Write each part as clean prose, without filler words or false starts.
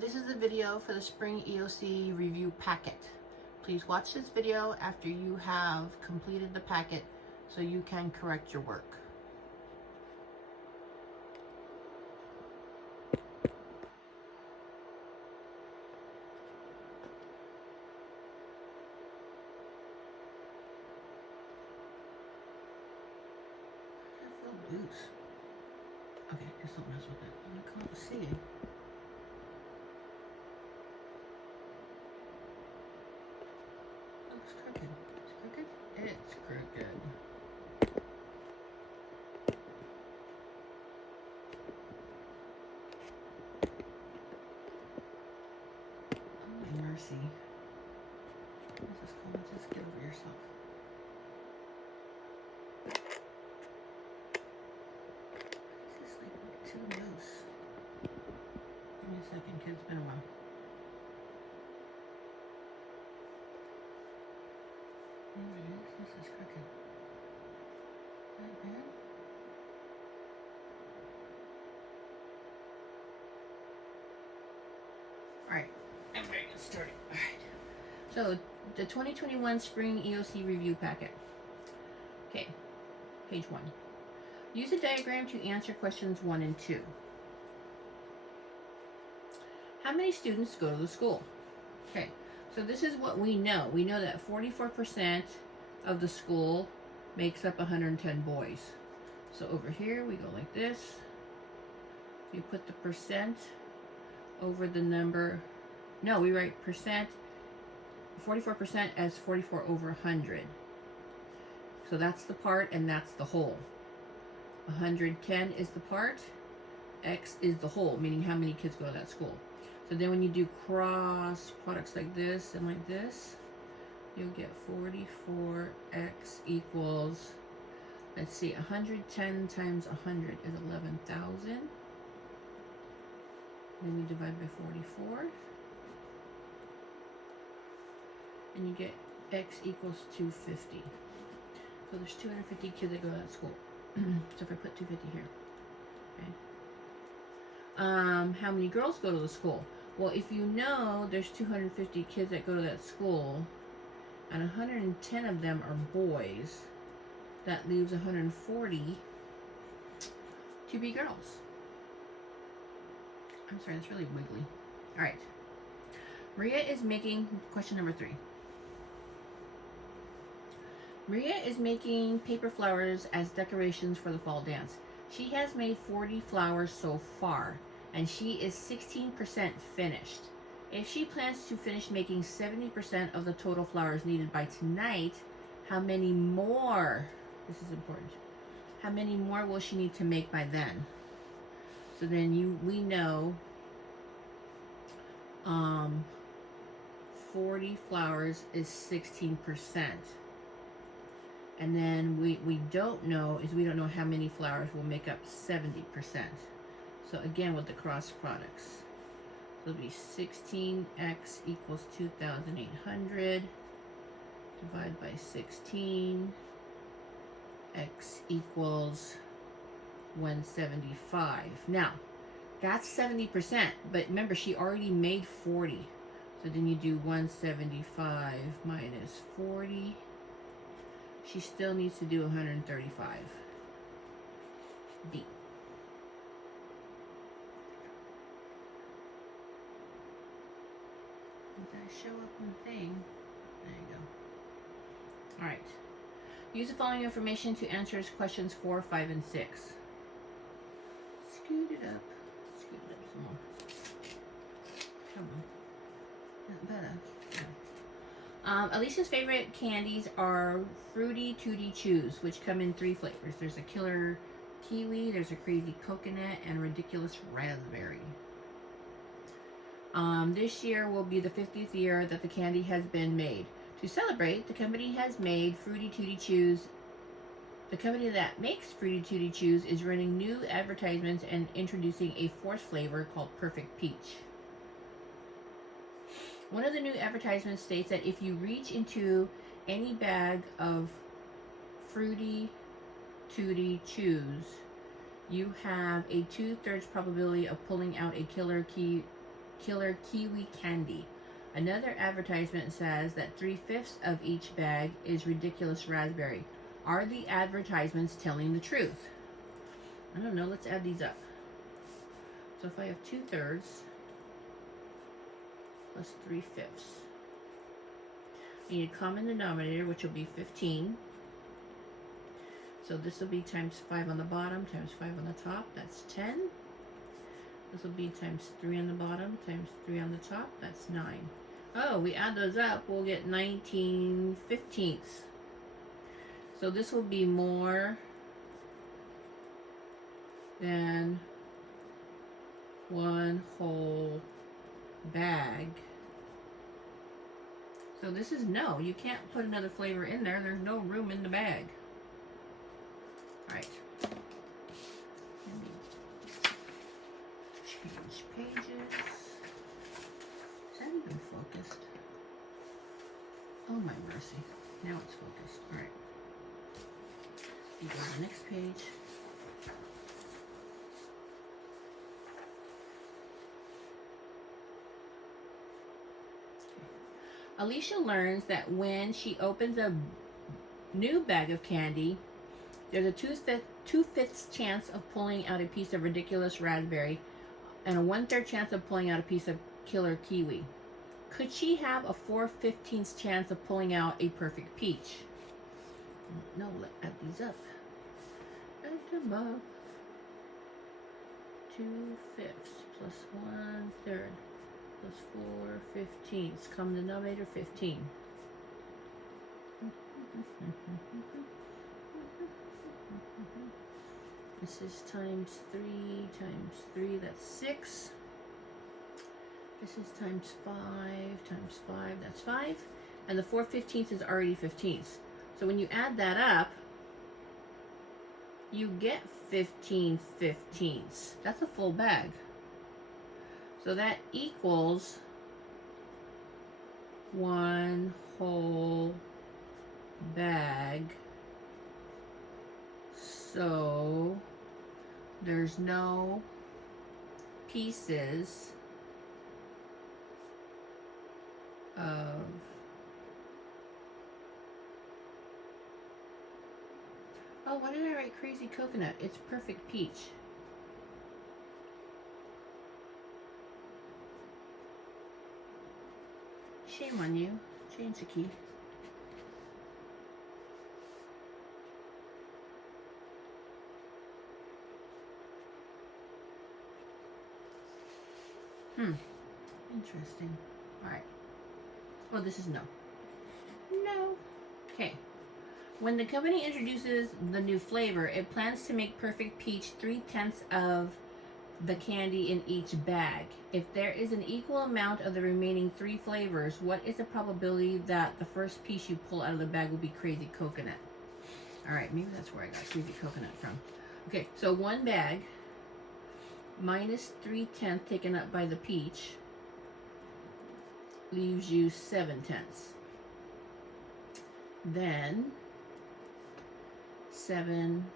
This is the video for the Spring EOC Review Packet. Please watch this video after you have completed the packet so you can correct your work. I feel loose. Okay, just don't mess with it. I can't see it. Looks crooked. It's crooked? It's crooked. Oh my mercy. What is this called? Just get over yourself. This is like too loose. Give me a second, kids. It's been a while. There it is. This is crooked. That bad? Alright, I'm ready to get started. Alright. So, the 2021 Spring EOC Review Packet. Okay, page 1. Use a diagram to answer questions 1 and 2. How many students go to the school? Okay, so this is what we know. We know that 44% of the school makes up 110 boys. So over here we go like this. You put the percent over the number. No, we write percent, 44% as 44 over 100. So that's the part and that's the whole. 110 is the part, X is the whole, meaning how many kids go to that school. So then when you do cross products like this and like this, you'll get 44x equals, let's see, 110 times 100 is 11,000. Then you divide by 44. And you get x equals 250. So there's 250 kids that go to that school. So if I put 250 here. Okay. How many girls go to the school? Well, if you know there's 250 kids that go to that school, and 110 of them are boys, that leaves 140 to be girls. I'm sorry, it's really wiggly. All right. Maria is making, question number 3. Maria is making paper flowers as decorations for the fall dance. She has made 40 flowers so far, and she is 16% finished. If she plans to finish making 70% of the total flowers needed by tonight, how many more, this is important, how many more will she need to make by then? So then we know 40 flowers is 16%. And then we don't know is we don't know how many flowers will make up 70%. So again with the cross products. So it'll be 16x equals 2,800. Divide by 16. X equals 175. Now, that's 70%. But remember, she already made 40. So then you do 175 minus 40. She still needs to do 135. D. Did that show up in the thing? There you go. Alright. Use the following information to answer questions 4, 5, and 6. Scoot it up. Scoot it up some more. Come on. Not better. Yeah. Alicia's favorite candies are Fruity Tooty Chews, which come in 3 flavors. There's a killer kiwi, there's a crazy coconut, and a ridiculous raspberry. This year will be the 50th year that the candy has been made. To celebrate, the company has made Fruity Tooty Chews. The company that makes Fruity Tooty Chews is running new advertisements and introducing a 4th flavor called Perfect Peach. One of the new advertisements states that if you reach into any bag of Fruity Tooty Chews, you have a 2/3 probability of pulling out a killer killer kiwi candy. Another advertisement says that 3/5 of each bag is ridiculous raspberry. Are the advertisements telling the truth? I don't know. Let's add these up. So if I have 2/3 plus 3/5, I need a common denominator, which will be 15. So this will be times 5 on the bottom, times 5 on the top. That's 10. This will be times 3 on the bottom, times 3 on the top. That's 9. Oh, we add those up, we'll get 19/15. So this will be more than one whole bag. So this is no. You can't put another flavor in there. There's no room in the bag. All right. Let me change pages. Is that even focused? Oh my mercy. Now it's focused. All right. You go to the next page. Alicia learns that when she opens a new bag of candy, there's a 2/5 chance of pulling out a piece of ridiculous raspberry and a 1/3 chance of pulling out a piece of killer kiwi. Could she have a 4/15 chance of pulling out a perfect peach? No, let's add these up. Add them up. 2/5 plus 1/3 plus 4/15. Common denominator 15. This is times 3, that's 6. This is times 5, that's 5. And the 4/15 is already 15ths. So when you add that up, you get 15/15. That's a full bag. So that equals one whole bag. So there's no pieces of why did I write crazy coconut? It's perfect peach. Shame on you. Change the key. Interesting. Alright. Oh, this is no. No. Okay. When the company introduces the new flavor, it plans to make perfect peach 3/10 of the candy in each bag. If there is an equal amount of the remaining 3 flavors, what is the probability that the first piece you pull out of the bag will be crazy coconut? Alright, maybe that's where I got crazy coconut from. Okay, so one bag minus 3/10 taken up by the peach leaves you 7/10. Then 7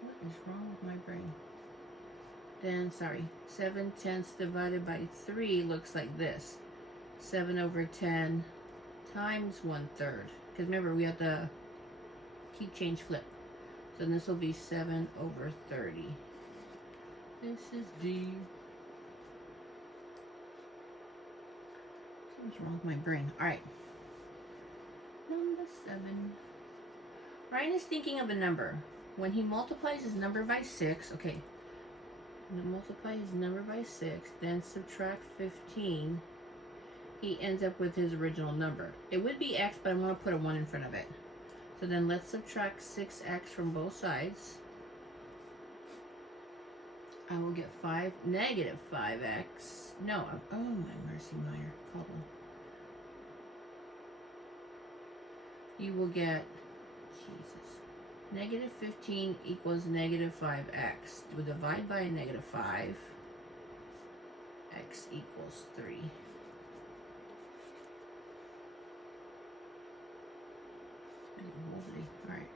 what is wrong with my brain? Then 7/10 divided by 3 looks like this. 7/10 times 1/3. Because remember, we have to keep change flip. So this will be 7/30. This is D. Something's wrong with my brain. Alright. Number 7. Ryan is thinking of a number. When he multiplies his number by 6, okay. When he multiplies his number by 6, then subtract 15, he ends up with his original number. It would be x, but I'm going to put a 1 in front of it. So then let's subtract 6x from both sides. I will get negative 5x. No, oh my mercy, Meyer. Cobble. You will get, Jesus, negative 15 equals negative 5x. We'll divide by a negative 5. X equals 3. Alright.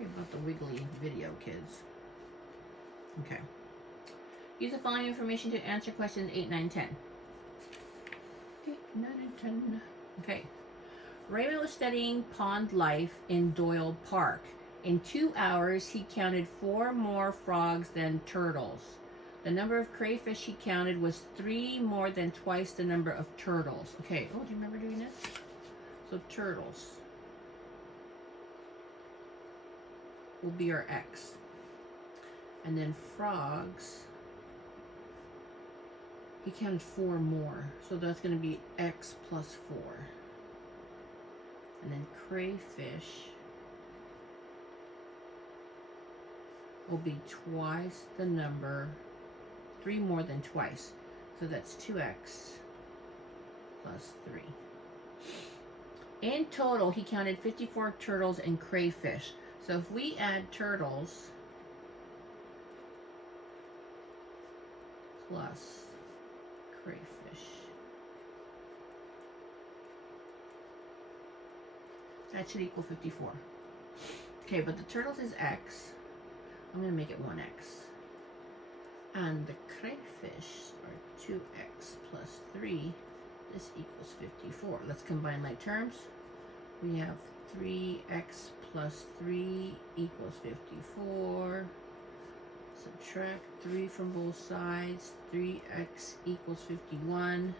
Sorry about the wiggly video, kids. Okay. Use the following information to answer questions 8, 9, 10. 8, 9, and 10. Okay. Raymond was studying pond life in Doyle Park. In 2 hours, he counted 4 more frogs than turtles. The number of crayfish he counted was 3 more than twice the number of turtles. Okay. Oh, do you remember doing this? So turtles will be our X. And then frogs, he counted 4 more. So that's going to be X plus 4. And then crayfish will be twice the number, 3 more than twice. So that's 2X plus 3. In total, he counted 54 turtles and crayfish. So if we add turtles plus crayfish, that should equal 54. Okay, but the turtles is X. I'm going to make it 1X. And the crayfish are 2X plus 3. This equals 54. Let's combine like terms. We have 3X plus 3 equals 54. Subtract 3 from both sides. 3X equals 51.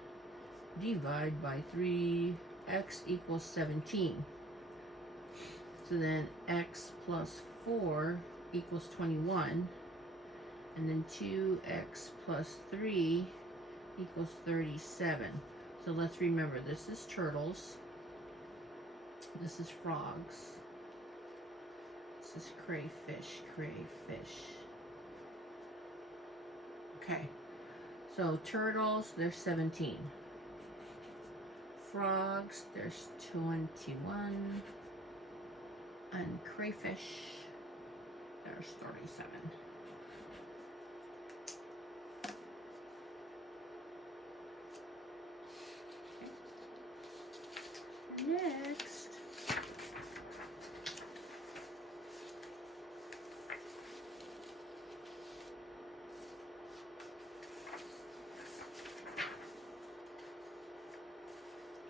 Divide by 3. X equals 17. So then X plus 4 equals 21. And then 2X plus 3 equals 37. So let's remember, this is turtles. This is frogs. This is crayfish, crayfish. Okay. So turtles, there's 17. Frogs, there's 21. And crayfish, there's 37. Next,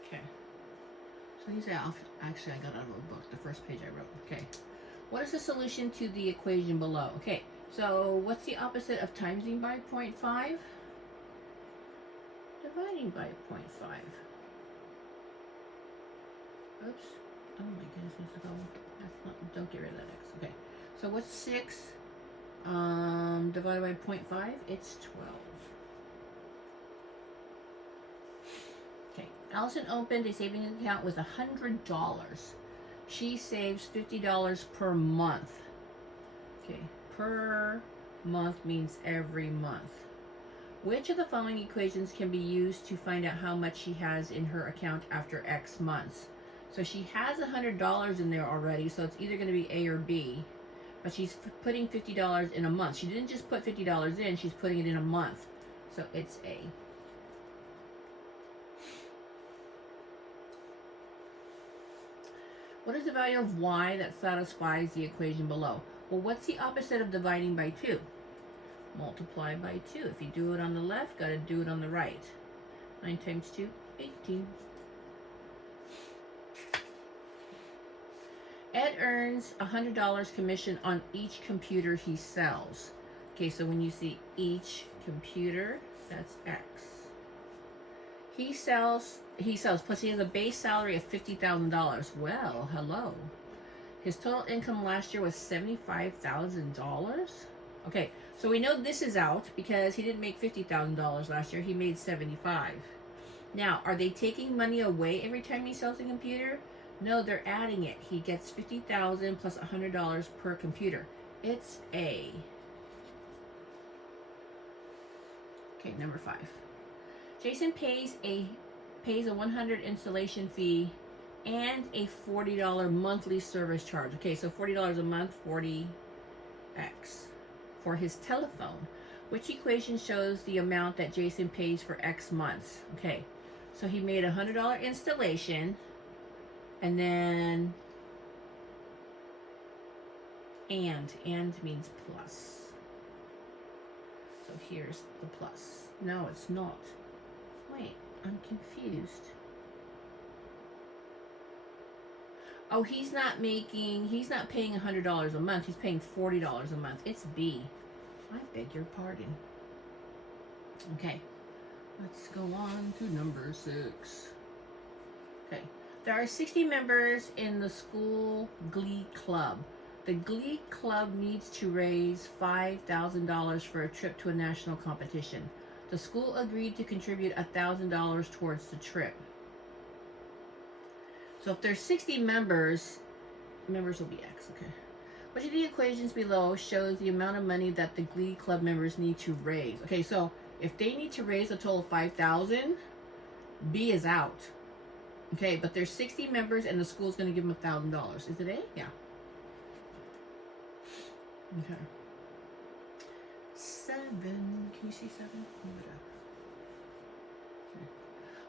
okay, so these are actually I got out of a book, the first page I wrote. Okay, what is the solution to the equation below? Okay, so what's the opposite of timesing by 0.5? Dividing by 0.5. Oops. Oh my goodness, let's go. That's not, don't get rid of that X. Okay. So what's 6 divided by 0.5? It's 12. Okay. Allison opened a savings account with $100. She saves $50 per month. Okay. Per month means every month. Which of the following equations can be used to find out how much she has in her account after X months? So she has $100 in there already, so it's either going to be A or B. But she's putting $50 in a month. She didn't just put $50 in, she's putting it in a month. So it's A. What is the value of y that satisfies the equation below? Well, what's the opposite of dividing by 2? Multiply by 2. If you do it on the left, got to do it on the right. 9 times 2, 18. Ed earns $100 commission on each computer he sells. Okay, so when you see each computer, that's X. He sells, plus he has a base salary of $50,000. Well, hello. His total income last year was $75,000. Okay, so we know this is out because he didn't make $50,000 last year. He made $75,000. Now, are they taking money away every time he sells a computer? No, they're adding it. He gets $50,000 plus $100 per computer. It's A. Okay, number 5. Jason pays a $100 installation fee and a $40 monthly service charge. Okay, so $40 a month, 40X for his telephone. Which equation shows the amount that Jason pays for X months? Okay, so he made a $100 installation. And then And means plus. So here's the plus. No, it's not. Wait, I'm confused. Oh, he's not paying $100 a month. He's paying $40 a month. It's B. I beg your pardon. Okay, let's go on to number 6. Okay, there are 60 members in the school glee club. The glee club needs to raise $5,000 for a trip to a national competition. The school agreed to contribute $1,000 towards the trip. So if there's 60 members will be X, okay. Which of the equations below shows the amount of money that the glee club members need to raise? Okay, so if they need to raise a total of $5,000, B is out. Okay, but there's 60 members and the school's going to give them $1,000. Is it A? Yeah. Okay. 7. Can you see 7? Okay.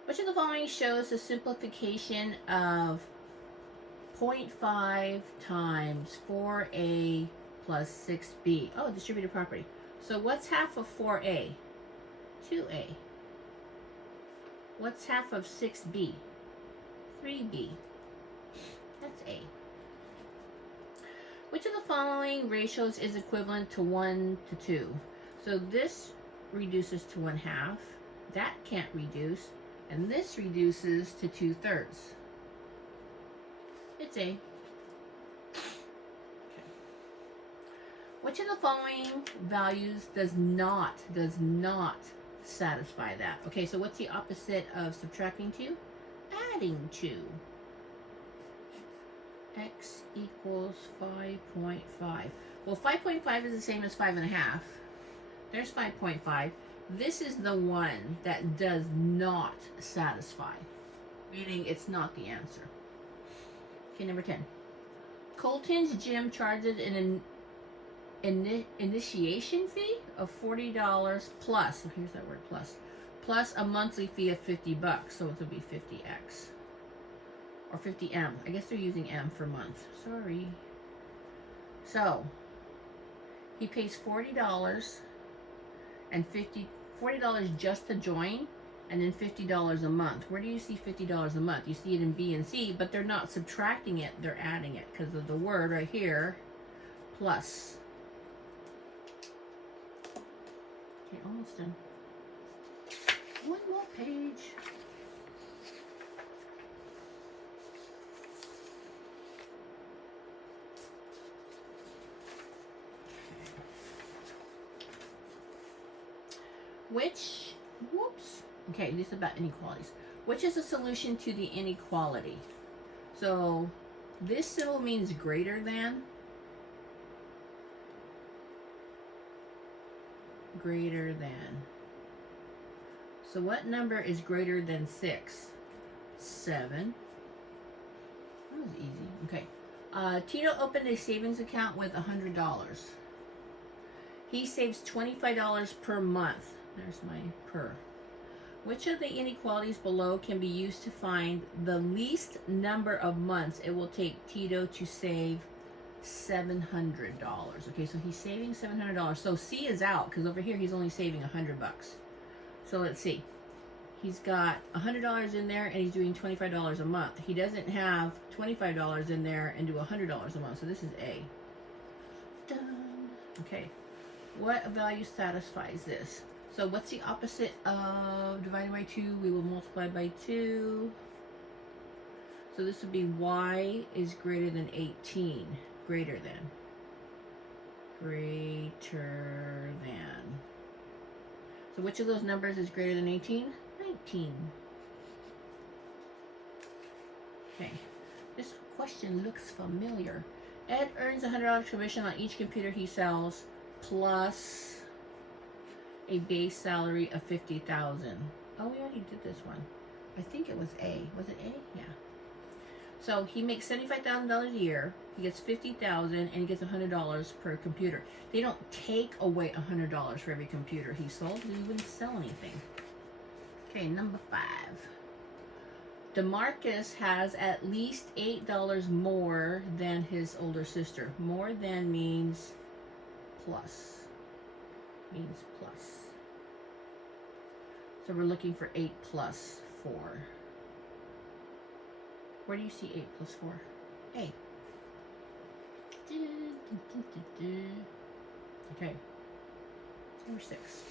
Which of the following shows the simplification of 0.5 times 4A plus 6B? Oh, distributed property. So what's half of 4A? 2A. What's half of 6B? 3B. That's A. Which of the following ratios is equivalent to 1 to 2? So this reduces to 1/2. That can't reduce. And this reduces to 2/3. It's A. Okay. Which of the following values does not satisfy that? Okay, so what's the opposite of subtracting 2? Adding 2. X equals 5.5. Well, 5.5 is the same as 5.5. There's 5.5. This is the one that does not satisfy, meaning it's not the answer. Okay, number 10. Colton's gym charges an initiation fee of $40 plus, here's that word plus a monthly fee of $50, so it would be 50x. Or 50M. I guess they're using M for month. Sorry. So, he pays $40 and $40 just to join, and then $50 a month. Where do you see $50 a month? You see it in B and C, but they're not subtracting it, they're adding it because of the word right here, plus. Okay, almost done. One more page. Okay, this is about inequalities. Which is the solution to the inequality? So, this symbol means greater than. Greater than. So what number is greater than 6? 7. That was easy. Okay. Tito opened a savings account with $100. He saves $25 per month. There's my per. Which of the inequalities below can be used to find the least number of months it will take Tito to save $700? Okay, so he's saving $700. So C is out because over here he's only saving $100. So let's see. He's got $100 in there and he's doing $25 a month. He doesn't have $25 in there and do $100 a month. So this is A. Done. Okay. What value satisfies this? So what's the opposite of dividing by 2? We will multiply by 2. So this would be y is greater than 18. Greater than. Greater than. So which of those numbers is greater than 18? 19. Okay. This question looks familiar. Ed earns $100 commission on each computer he sells plus a base salary of $50,000. Oh, we already did this one. I think it was A. Was it A? Yeah. So he makes $75,000 a year. He gets $50,000 and he gets $100 per computer. They don't take away $100 for every computer he sold. He wouldn't sell anything. Okay, number 5. DeMarcus has at least $8 more than his older sister. More than means plus. Means plus. So we're looking for 8 plus 4. Where do you see 8 plus 4? A. Okay. Number 6.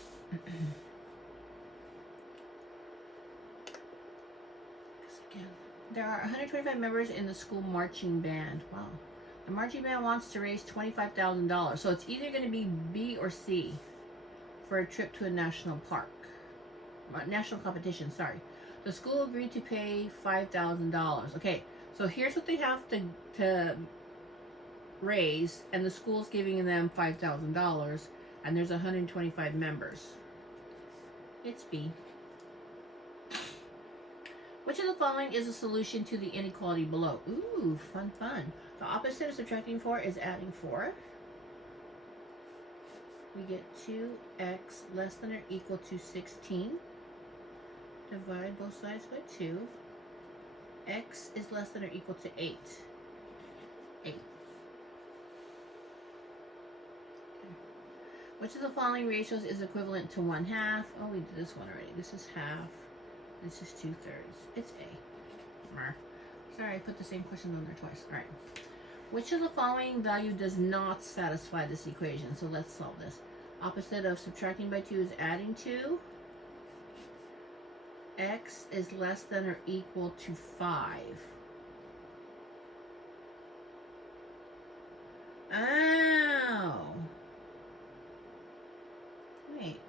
There are 125 members in the school marching band. Wow. The marching band wants to raise $25,000. So it's either going to be B or C for a trip to a national park. National competition, sorry. The school agreed to pay $5,000. Okay, so here's what they have to raise, and the school's giving them $5,000, and there's 125 members. It's B. Which of the following is a solution to the inequality below? Ooh, fun, fun. The opposite of subtracting 4 is adding 4. We get 2x less than or equal to 16. Divide both sides by 2. X is less than or equal to 8. 8. Which of the following ratios is equivalent to 1/2? Oh, we did this one already. This is half. This is 2/3. It's A. Sorry, I put the same question on there twice. All right. Which of the following value does not satisfy this equation? So let's solve this. Opposite of subtracting by 2 is adding 2. X is less than or equal to 5. Oh. Wait.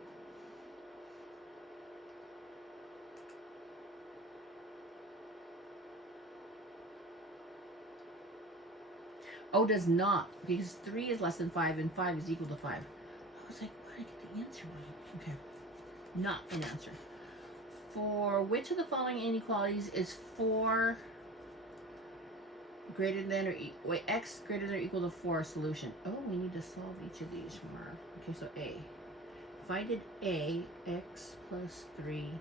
Oh, does not, because 3 is less than 5 and 5 is equal to 5. I was like, why did I get the answer wrong? Okay. Not an answer. For which of the following inequalities is 4 greater than or wait, x greater than or equal to 4 a solution? Oh, we need to solve each of these more. Okay, so A. If I did A, x plus 3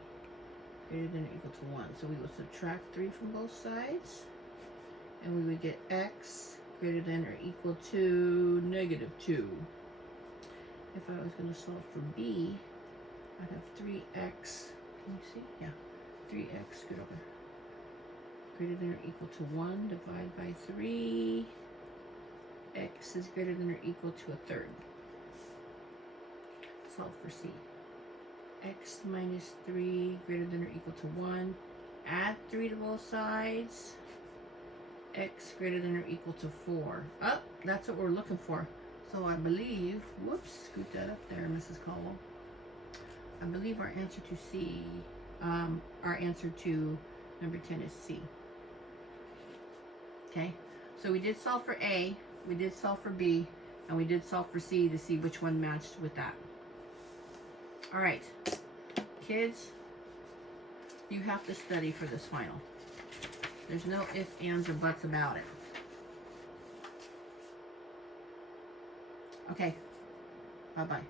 greater than or equal to 1. So we would subtract 3 from both sides, and we would get x greater than or equal to -2. If I was going to solve for B, I'd have 3x. Can you see? Yeah. 3x greater than or equal to 1. Divide by 3. X is greater than or equal to 1/3. Solve for C. X minus 3 greater than or equal to 1. Add 3 to both sides. X greater than or equal to 4. Oh, that's what we're looking for. So I believe, whoops, scoot that up there, Mrs. Caldwell. I believe our answer to C, our answer to number 10 is C. Okay, so we did solve for A, we did solve for B, and we did solve for C to see which one matched with that. All right, kids, you have to study for this final. There's no ifs, ands, or buts about it. Okay, bye-bye.